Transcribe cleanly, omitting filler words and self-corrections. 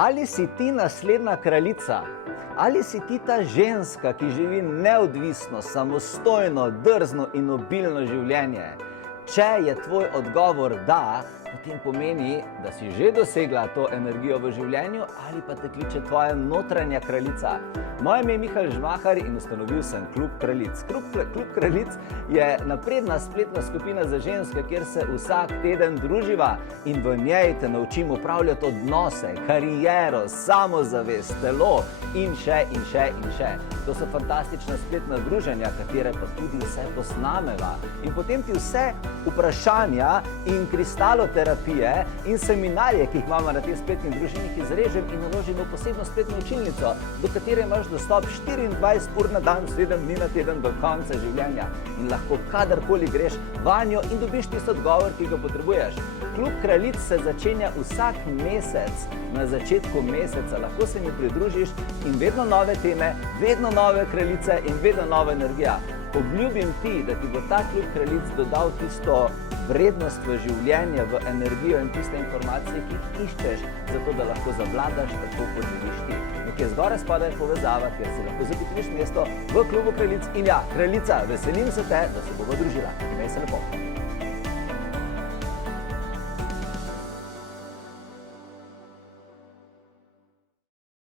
Ali si ti naslednja kraljica? Ali si ti ta ženska, ki živi neodvisno, samostojno, drzno in obilno življenje? Če je tvoj odgovor da, potem pomeni, da si že dosegla to energijo v življenju ali pa te kliče tvoja notranja kraljica. Moje ime je Mihael Žmahar in ustanovil sem Klub Kraljic. Klub Kraljic je napredna spletna skupina za ženske, kjer se vsak teden druživa in v njej te naučim upravljati odnose, kariero, samozavest, telo in še in še in še. To so fantastična spletna druženja, katere pa tudi vse posnameva. In potem ti vse vprašanja in kristaloterapije in seminarje, ki jih imamo na teh spletnih druženjih, izrežem in naložim v posebno spletno učilnico, do katere imaš dostop 24 ur na dan, 7 dni na teden do konca življenja. In lahko kadarkoli greš vanjo in dobiš tisti odgovor, ki ga potrebuješ. Klub Kraljic se začenja vsak mesec, na začetku meseca. Lahko se mi pridružiš in vedno nove teme, vedno nove kraljice in vedno nova energija. Obljubim ti, da ti bo ta Klub Kraljic dodal tisto vrednost v življenje, v energijo in tiste informacije, ki jih iščeš, zato da lahko zavladaš tako, kot želiš ti. Nekje zgoraj spodaj povezava, kjer si lahko zagotoviš mesto v Klubu Kraljic. In ja, kraljica, veselim se te, da se bova družila. Imej se lepo.